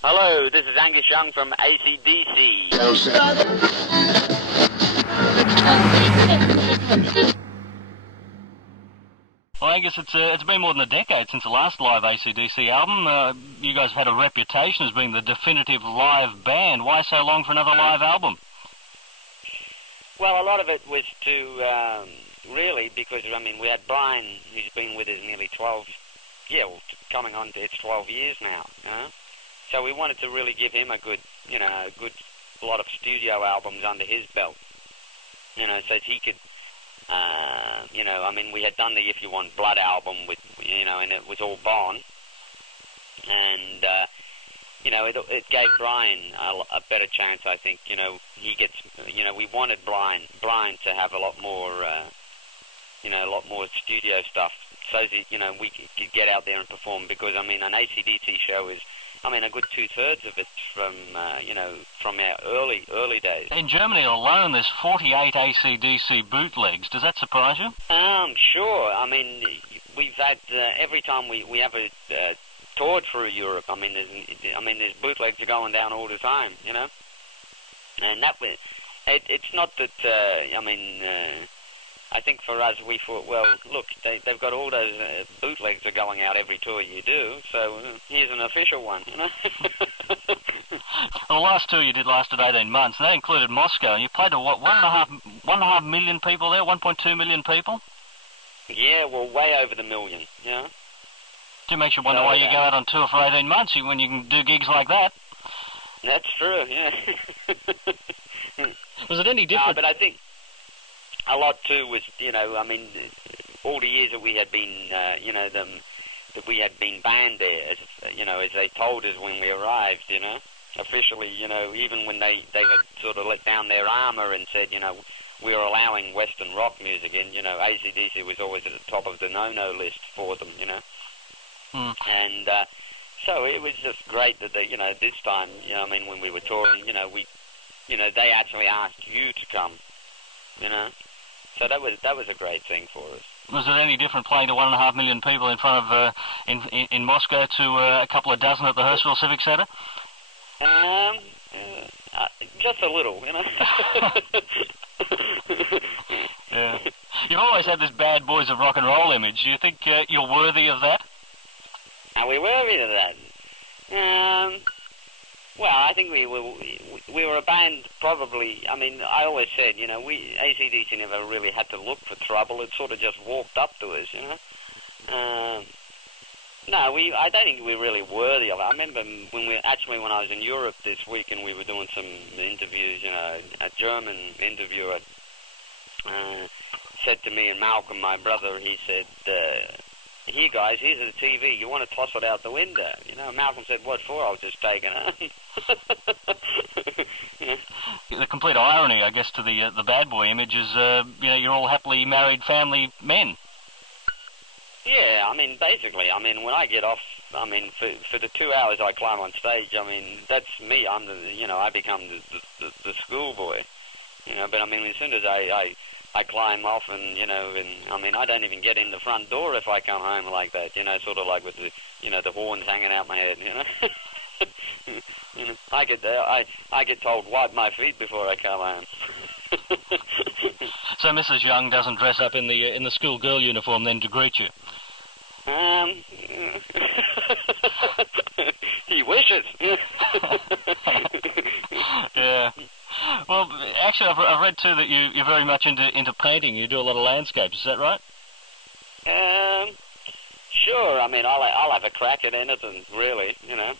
Hello, this is Angus Young from ACDC. Well, Angus, it's been more than a decade since the last live ACDC album. You guys have had a reputation as being the definitive live band. Why so long for another live album? Well, a lot of it was to, really, because, I mean, we had Brian, who's been with us nearly 12, coming on to, it's 12 years now, you know? So we wanted to really give him a good lot of studio albums under his belt, you know, so that he could, I mean, we had done the If You Want Blood album with, and it was all Bon, and, it gave Brian a better chance, I think. He gets, we wanted Brian to have a lot more studio stuff, so that, we could get out there and perform, because, I mean, an ACDC show is, a good 2/3 of it's from, from our early days. In Germany alone, there's 48 ACDC bootlegs. Does that surprise you? Sure. I mean, we've had, every time we have a tour through Europe, there's bootlegs are going down all the time, you know? And it's not that, I think for us, we thought, well, look, they've got all those bootlegs are going out every tour you do, so here's an official one, you know? The last tour you did lasted 18 months, and that included Moscow, and you played to, what, 1.5 million people there, 1.2 million people? Yeah, well, way over the million, you know? It makes you wonder why you go out on tour for 18 months when you can do gigs like that. That's true, yeah. Was it any different? But I think a lot too was, all the years that we had been, that we had been banned there, as they told us when we arrived, officially, even when they had sort of let down their armour and said, we were allowing Western rock music in, ACDC was always at the top of the no-no list for them, Mm. And so it was just great that, this time, when we were touring, they actually asked you to come, So that was a great thing for us. Was it any different playing to 1.5 million people in front of in Moscow to a couple of dozen at the Hurstville Civic Centre? Just a little, Yeah. You've always had this bad boys of rock and roll image. Do you think you're worthy of that? Are we worthy of that? Well, I think we were a band, probably. I always said, ACDC never really had to look for trouble. It sort of just walked up to us, No, I don't think we're really worthy of it. I remember when I was in Europe this week and we were doing some interviews, a German interviewer said to me and Malcolm, my brother, he said, here, guys, here's the TV. You want to toss it out the window? Malcolm said, what for? I was just taking it. The complete irony, I guess, to the bad boy image is, you're all happily married family men. Yeah, basically, when I get off, for the 2 hours I climb on stage, that's me. I'm I become the schoolboy, But as soon as I climb off and, I don't even get in the front door if I come home like that, sort of like with the, the horns hanging out my head, I get told, wipe my feet before I come home. So Mrs. Young doesn't dress up in the schoolgirl uniform then to greet you? He wishes. Yeah. Well, actually, I've read too that you're very much into painting. You do a lot of landscapes. Is that right? Sure. I'll have a crack at anything, really. Yeah.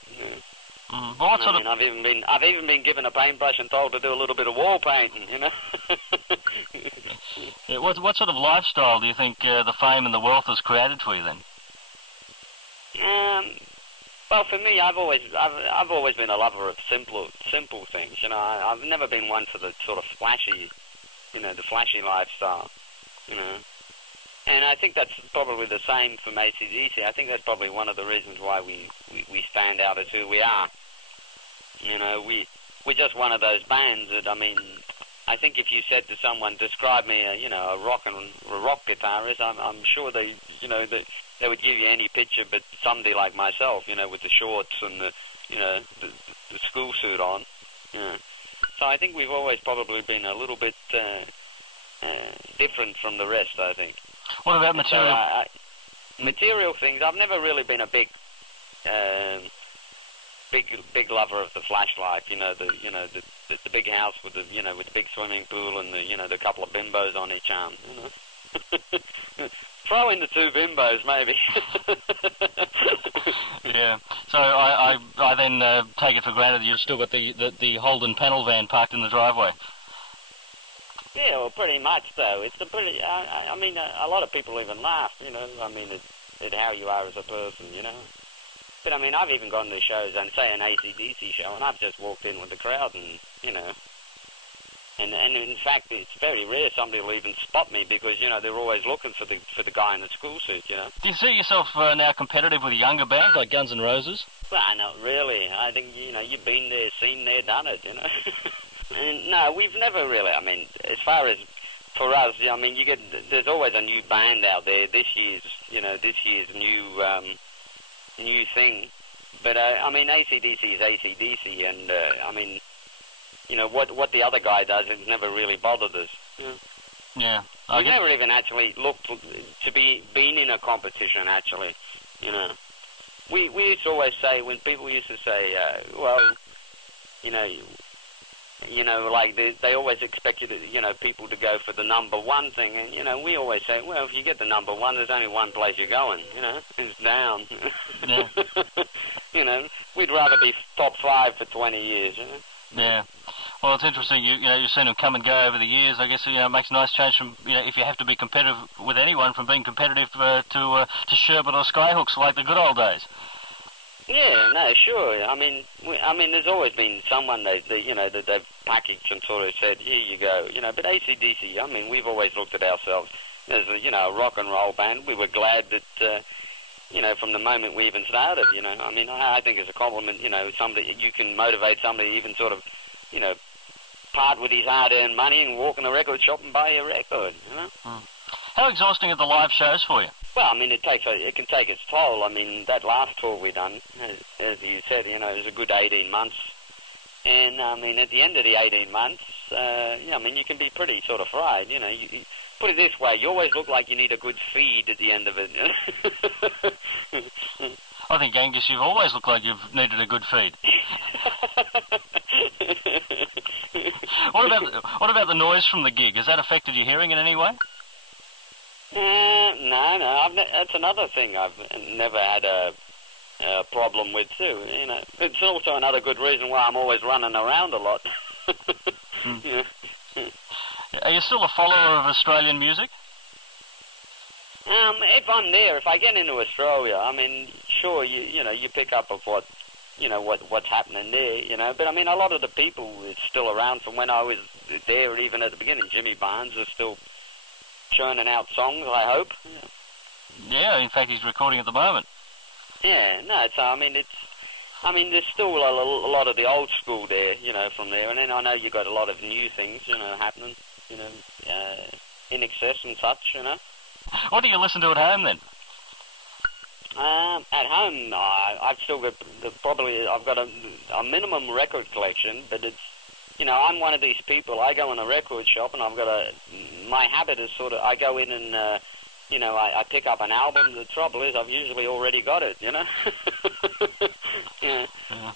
Mm. Well, what sort of... I've even been given a paintbrush and told to do a little bit of wall painting. Yeah, what sort of lifestyle do you think the fame and the wealth has created for you then? Well, for me, I've always been a lover of simple things. I've never been one for the sort of flashy, the flashy lifestyle. And I think that's probably the same from ACDC. I think that's probably one of the reasons why we stand out as who we are. We're just one of those bands that, I think if you said to someone, describe me, a rock guitarist, I'm sure they would give you any picture, but somebody like myself, with the shorts and the, the school suit on. Yeah. So I think we've always probably been a little bit different from the rest, I think. What about material? So, material things, I've never really been a big lover of the flashlight. The big house with the big swimming pool and the couple of bimbos on each arm. Throw in the 2 bimbos, maybe. Yeah. So I then take it for granted that you've still got the Holden panel van parked in the driveway. Yeah, well, pretty much so. It's a pretty. I mean, a lot of people even laugh. I mean, at how you are as a person. But I mean, I've even gone to shows and say an ACDC show, and I've just walked in with the crowd, and And in fact, it's very rare somebody will even spot me because they're always looking for the guy in the school suit. Do you see yourself now competitive with younger bands like Guns N' Roses? Well, not really. I think you've been there, seen there, done it. And no, we've never really. I mean, as far as for us, I mean, there's always a new band out there. This year's new thing. But I mean, ACDC is ACDC, and I mean. What the other guy does has never really bothered us. Yeah. We've never even actually looked to been in a competition, actually. We used to always say, when people used to say, like they always expect you to, people to go for the number one thing. And, we always say, well, if you get the number one, there's only one place you're going, it's down. Yeah. We'd rather be top 5 for 20 years, Yeah. Well, it's interesting. You've seen them come and go over the years. I guess it makes a nice change from if you have to be competitive with anyone, from being competitive to sherbet or skyhooks like the good old days. Yeah, no, sure. I mean, there's always been someone that they've packaged and sort of said, here you go. But ACDC, I mean, we've always looked at ourselves as a rock and roll band. We were glad that. From the moment we even started, I mean, I think it's a compliment, somebody, you can motivate somebody even sort of, part with his hard-earned money and walk in a record shop and buy a record, How exhausting are the live shows for you? Well, I mean, it can take its toll. I mean, that last tour we done, as you said, it was a good 18 months. And, I mean, at the end of the 18 months, I mean, you can be pretty sort of fried, you put it this way, you always look like you need a good feed at the end of it. I think, Angus, you've always looked like you've needed a good feed. What about the noise from the gig? Has that affected your hearing in any way? No. That's another thing I've never had a problem with too. It's also another good reason why I'm always running around a lot. Are you still a follower of Australian music? If I'm there, if I get into Australia, I mean, sure, you pick up of what's happening there, But I mean, a lot of the people is still around from when I was there, and even at the beginning. Jimmy Barnes is still churning out songs, I hope. Yeah, in fact, he's recording at the moment. Yeah, no, there's still a lot of the old school there, from there, and then I know you got a lot of new things, happening, in excess and such, What do you listen to at home then? At home, I've still got I've got a minimum record collection, but it's, I'm one of these people. I go in a record shop and my habit is sort of, I go in and, I pick up an album. The trouble is I've usually already got it, Yeah.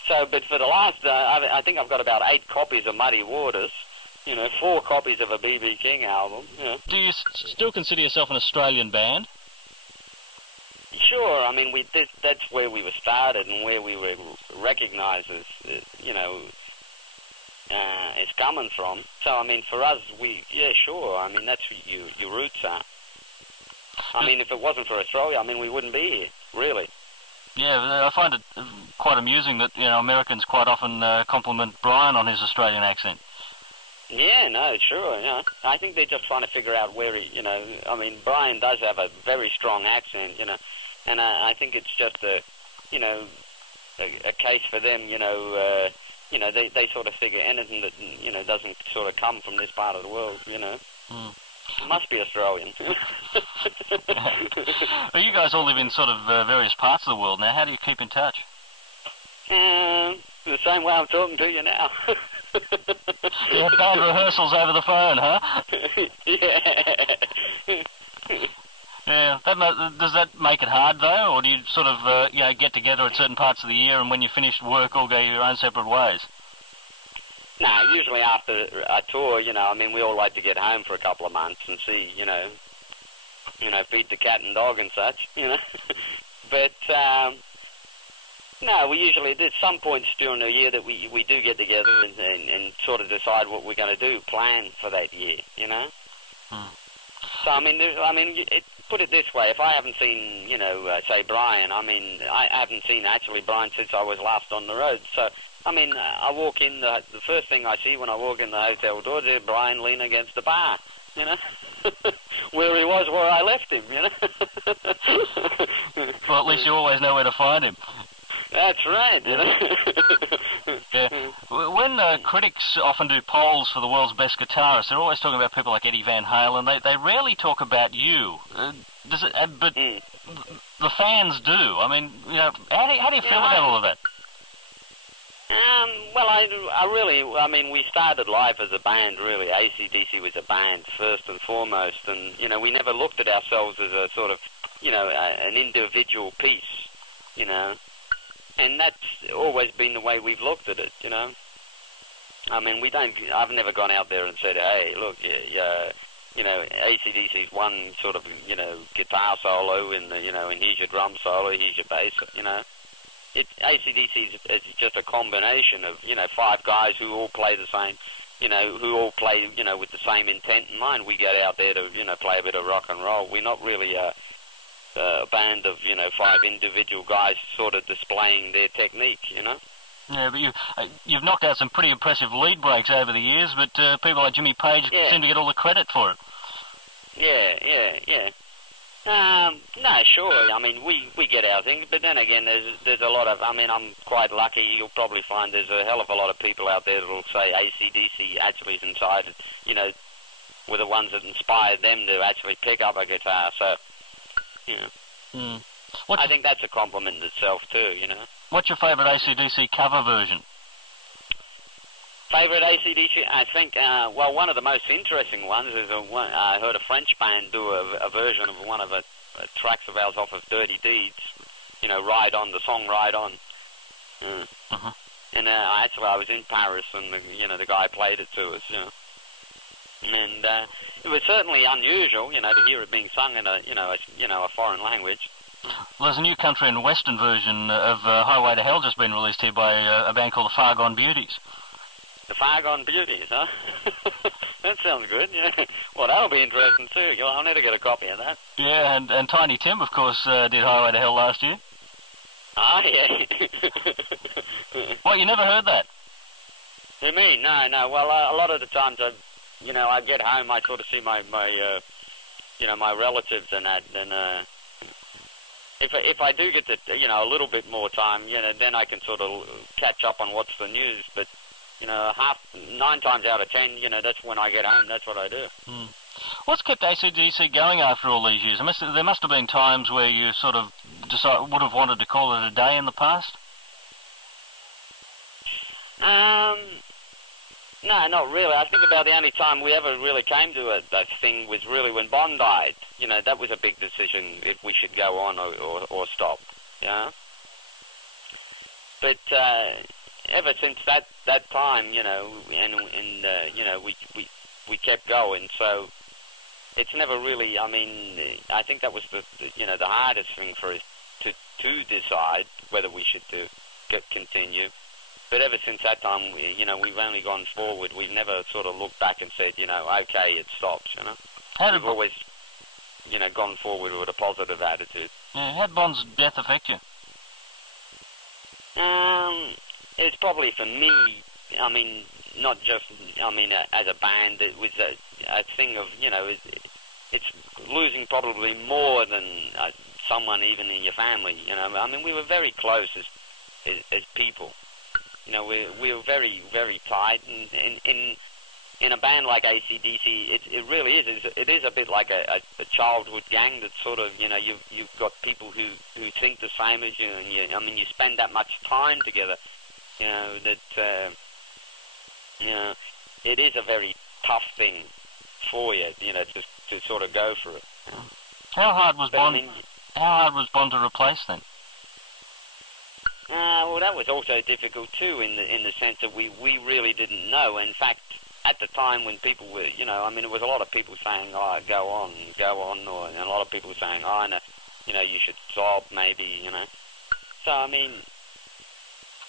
So, but for the last, I think I've got about 8 copies of Muddy Waters, 4 copies of a B.B. King album. Do you still consider yourself an Australian band? Sure. I mean, that's where we were started and where we were recognised as, it's coming from. So, I mean, for us, sure. I mean, that's what your roots are. I mean, if it wasn't for Australia, I mean, we wouldn't be here, really. Yeah, I find it quite amusing that, Americans quite often compliment Brian on his Australian accent. Yeah, no, sure, I think they're just trying to figure out where I mean, Brian does have a very strong accent, and I think it's just a case for them, they sort of figure anything that, doesn't sort of come from this part of the world, must be Australian. Well, you guys all live in sort of various parts of the world now. How do you keep in touch? The same way I'm talking to you now. You have band rehearsals over the phone, huh? Yeah. Yeah. Does that make it hard, though, or do you sort of get together at certain parts of the year and when you finish work all go your own separate ways? No, usually after a tour, I mean, we all like to get home for a couple of months and see, feed the cat and dog and such, But, no, we usually, there's some points during the year that we do get together and sort of decide what we're going to do, plan for that year, So, put it this way, if I haven't seen, say Brian, I haven't seen actually Brian since I was last on the road, so... I walk in, the first thing I see when I walk in the hotel door, there's Brian leaning against the bar, where he was where I left him, Well, at least you always know where to find him. That's right, Yeah. When critics often do polls for the world's best guitarists, they're always talking about people like Eddie Van Halen. They rarely talk about you. But the fans do. How do you feel about all of that? We started life as a band, really. ACDC was a band, first and foremost, and, we never looked at ourselves as a sort of, an individual piece, and that's always been the way we've looked at it, I've never gone out there and said, hey, look, ACDC's one sort of, guitar solo, and here's your drum solo, here's your bass, ACDC is just a combination of, 5 guys who all play the same, who all play, with the same intent in mind. We get out there to, play a bit of rock and roll. We're not really a band of, 5 individual guys sort of displaying their technique, Yeah, but you've knocked out some pretty impressive lead breaks over the years, but people like Jimmy Page seem to get all the credit for it. Yeah. No, sure. We get our things, but then again, there's a lot of. I'm quite lucky. You'll probably find there's a hell of a lot of people out there that'll say ACDC actually incited, were the ones that inspired them to actually pick up a guitar. So, I think that's a compliment in itself too. What's your favourite ACDC cover version? Favourite ACDC? I think, one of the most interesting ones is I heard a French band do a version of one of the tracks of ours off of Dirty Deeds, Ride On, the song Ride On. And I was in Paris and, the guy played it to us, And it was certainly unusual, to hear it being sung in a foreign language. Well, there's a new country and western version of Highway to Hell just been released here by a band called the Far Gone Beauties. The Far Gone Beauties, huh? That sounds good, yeah. Well, that'll be interesting too. I'll need to get a copy of that. Yeah, and Tiny Tim, of course, did Highway to Hell last year. Ah, yeah. What, you never heard that? You mean? No. Well, a lot of the times, I get home, I sort of see my relatives and that, and if I do get a little bit more time, then I can sort of catch up on what's the news, but 9 times out of 10, that's when I get home. That's what I do. What's kept ACDC going after all these years? There must have been times where you sort of would have wanted to call it a day in the past? No, not really. I think about the only time we ever really came to a thing was really when Bon died. That was a big decision if we should go on or stop. But ever since that time, we kept going. So it's never really. I think that was the hardest thing for us to decide whether we should continue. But ever since that time, we've only gone forward. We've never sort of looked back and said, okay, it stops. We've always, gone forward with a positive attitude. Yeah, how did Bon's death affect you? It's probably for me, not just, as a band, it was a thing of, it's losing probably more than someone even in your family, we were very close as people. We were very, very tight, and in a band like ACDC, it really is. It is a bit like a childhood gang that sort of, you know, you've got people who think the same as you, and you spend that much time together, you know, that, you know, it is a very tough thing for you, you know, to sort of go for it. You know? How hard was Bond? How hard was Bond to replace then? Well, that was also difficult too, in the sense that we really didn't know. In fact, at the time when people were, you know, I mean, there was a lot of people saying, "Oh, go on," or and a lot of people saying, "Oh, no, you know, you should stop, maybe," you know. So I mean,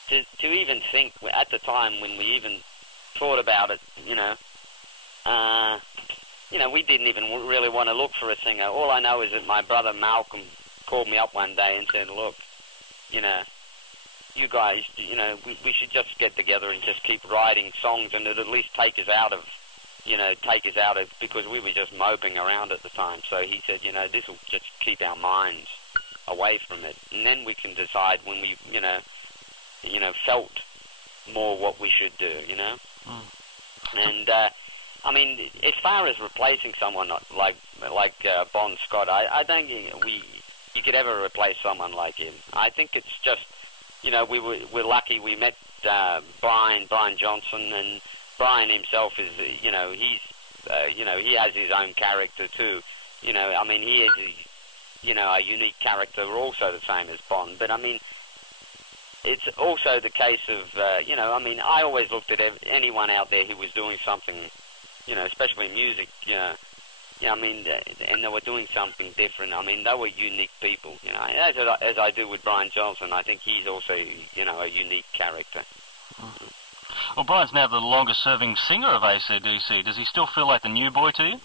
to even think at the time when we even thought about it, you know, we didn't even really want to look for a singer. All I know is that my brother Malcolm called me up one day and said, "Look, you know, you guys, you know, we should just get together and just keep writing songs, and it'd at least take us out of, because we were just moping around at the time." So he said, you know, this will just keep our minds away from it, and then we can decide when we, you know, felt more what we should do, you know. And I mean, as far as replacing someone like Bon Scott, I don't think you could ever replace someone like him. I think it's just, you know, we're lucky we met Brian Johnson, and Brian himself is, you know, he's, you know, he has his own character too. You know, I mean, he is, you know, a unique character, also the same as Bond. But I mean, it's also the case of, you know, I mean, I always looked at anyone out there who was doing something, you know, especially music, you know, I mean, and they were doing something different. I mean, they were unique people, you know. As I do with Brian Johnson, I think he's also, you know, a unique character. Well, Brian's now the longest-serving singer of AC/DC. Does he still feel like the new boy to you?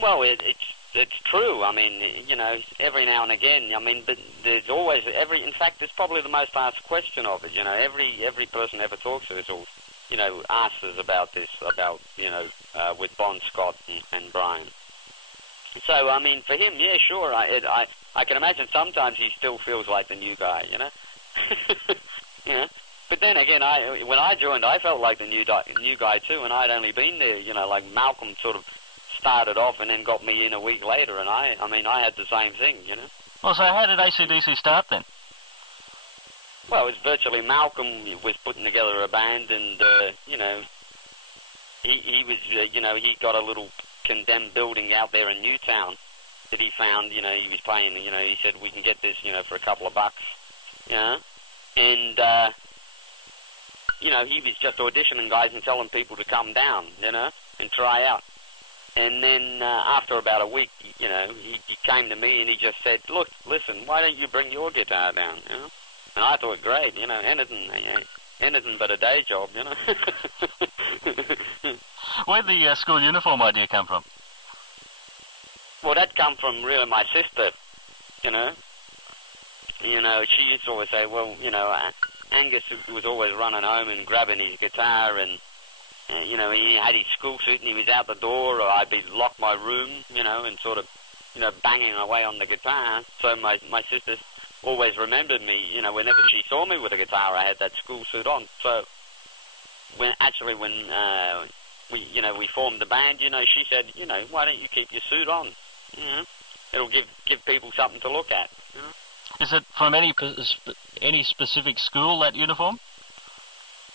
Well, it's true. I mean, you know, every now and again. I mean, but there's always in fact, it's probably the most asked question of it. You know, every person ever talks to us, or, you know, asks us about this, you know, with Bon Scott and Brian. So, I mean, for him, yeah, sure. I can imagine sometimes he still feels like the new guy, you know. You know. But then again, when I joined, I felt like the new guy too, and I'd only been there, you know, like Malcolm sort of started off and then got me in a week later, and I mean, I had the same thing, you know. Well, so how did AC/DC start then? Well, it was virtually Malcolm was putting together a band, and, you know, he was, you know, he got a little condemned building out there in Newtown that he found, you know, he was paying, you know, he said, we can get this, you know, for a couple of bucks, you know, and, you know, he was just auditioning guys and telling people to come down, you know, and try out. And then after about a week, you know, he came to me and he just said, "Look, listen, why don't you bring your guitar down, you know?" And I thought, great, you know, anything but a day job, you know. Where'd the school uniform idea come from? Well, that come from really my sister, you know. You know, she used to always say, well, you know, Angus was always running home and grabbing his guitar, and you know, he had his school suit and he was out the door, or I'd be locked my room, you know, and sort of, you know, banging away on the guitar. So my sister always remembered me, you know, whenever she saw me with a guitar, I had that school suit on. So when we formed the band, you know, she said, you know, why don't you keep your suit on? You know, it'll give people something to look at. You know? Is it from any specific school, that uniform?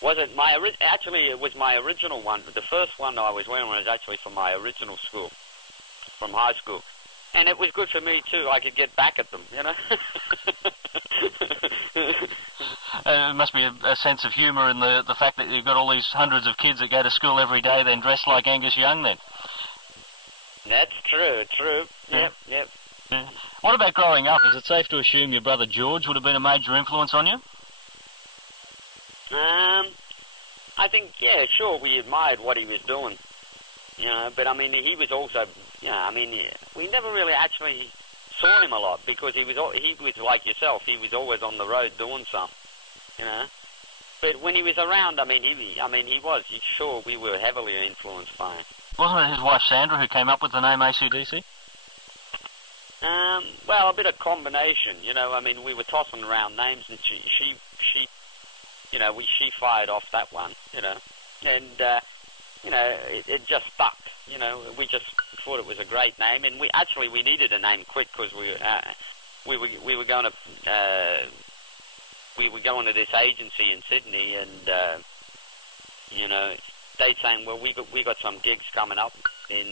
Was it actually, it was my original one. The first one I was wearing was actually from my original school, from high school. And it was good for me, too. I could get back at them, you know. It must be a sense of humour in the fact that you've got all these hundreds of kids that go to school every day, then dressed like Angus Young, then. That's true. Yep. Yeah. What about growing up? Is it safe to assume your brother George would have been a major influence on you? I think, yeah, sure, we admired what he was doing, you know, but I mean, he was also, you know, I mean, we never really actually saw him a lot, because he was like yourself, he was always on the road doing something, you know. But when he was around, I mean, sure, we were heavily influenced by him. Wasn't it his wife Sandra who came up with the name AC/DC? Well, a bit of combination, you know. I mean, we were tossing around names, and she she fired off that one, and it just stuck. We just thought it was a great name, and we needed a name quick because we were going to this agency in Sydney, and they saying, well, we got some gigs coming up in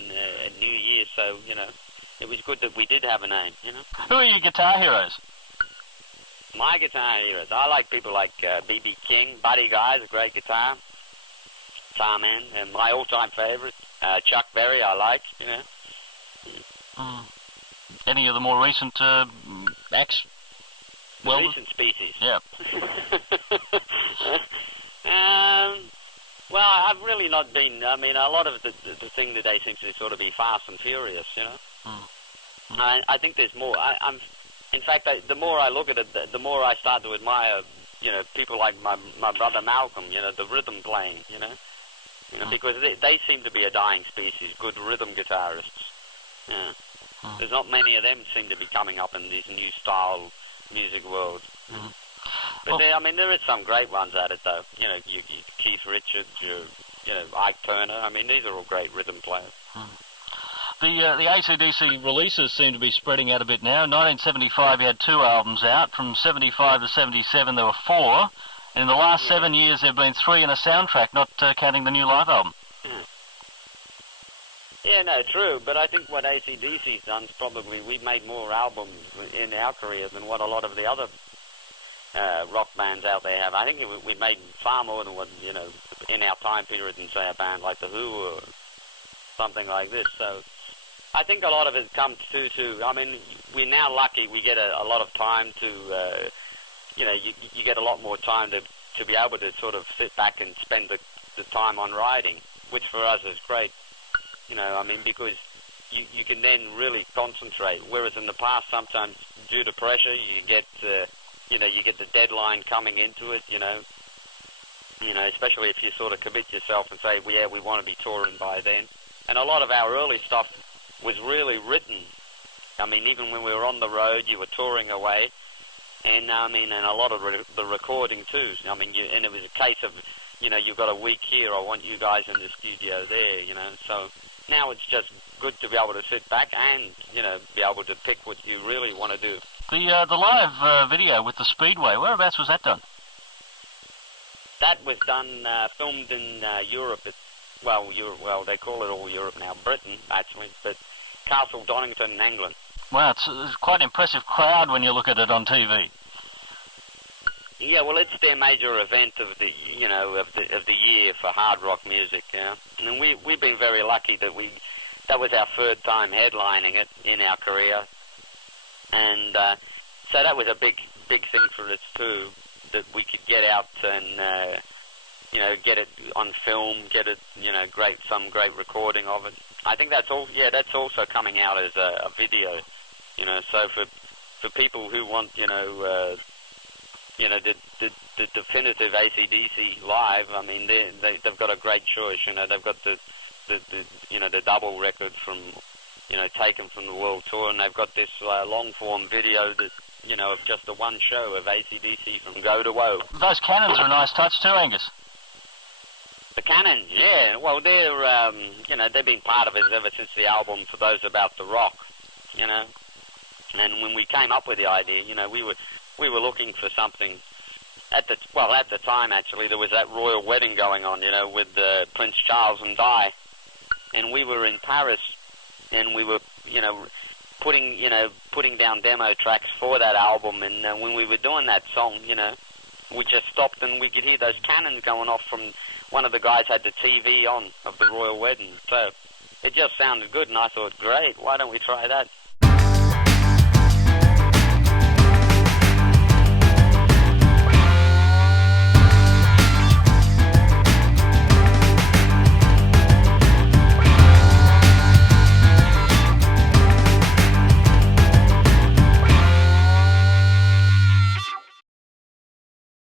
New Year, so it was good that we did have a name. Who are your guitar heroes? My guitar heroes, I like people like B.B. King, Buddy Guy's a great guitar man, and my all-time favorite, Chuck Berry, I like. Any of the more recent acts? Recent species. Yeah. Well, I've really not been. I mean, a lot of the thing today seems to sort of be fast and furious. I think there's more. In fact, the more I look at it, the more I start to admire, people like my brother Malcolm, the rhythm playing, because they seem to be a dying species, good rhythm guitarists. There's not many of them seem to be coming up in these new style music world. But there is some great ones at it, though. You Keith Richards, Ike Turner. I mean, these are all great rhythm players. The ACDC releases seem to be spreading out a bit now. In 1975, you had 2 albums out. From 75 to 77, there were 4. And in the last 7 years, there have been 3 in a soundtrack, not counting the new live album. Yeah, no, true. But I think what ACDC's done is probably we've made more albums in our career than what a lot of the other rock bands out there have. I think we made far more than what, in our time period than, say, a band like The Who or something like this. So I think a lot of it comes to I mean, we're now lucky we get a lot of time to, you get a lot more time to be able to sort of sit back and spend the time on writing, which for us is great, because you can then really concentrate, whereas in the past sometimes due to pressure you get the deadline coming into it, especially if you sort of commit yourself and say, well, yeah, we want to be touring by then. And a lot of our early stuff was really written. I mean, even when we were on the road, you were touring away, and and a lot of the recording too. I mean, and it was a case of, you've got a week here, I want you guys in the studio there, So now it's just good to be able to sit back and, be able to pick what you really want to do. The live video with the Speedway, whereabouts was that done? That was done, filmed in Europe. Europe, they call it all Europe now, Britain, actually, but Castle Donington in England. Wow, it's quite an impressive crowd when you look at it on TV. Yeah, well, it's their major event of the, of the year for hard rock music, And we've been very lucky that that was our 3rd time headlining it in our career. And so that was a big thing for us too, that we could get out and, get it on film, get it, some great recording of it. I think that's that's also coming out as a video, so for people who want, the definitive ACDC live, I mean, they've got a great choice, they've got the double record from, taken from the world tour, and they've got this long-form video that, of just the one show of ACDC from go to woe. Those cannons are a nice touch too, Angus. The cannons, yeah. Well, they're, they've been part of us ever since the album For Those About to Rock, And when we came up with the idea, we were looking for something. At the time, actually, there was that royal wedding going on, with Prince Charles and Di. And we were in Paris, and we were, putting down demo tracks for that album. And when we were doing that song, we just stopped and we could hear those cannons going off from one of the guys had the TV on of the royal wedding. So it just sounded good, and I thought, great, why don't we try that?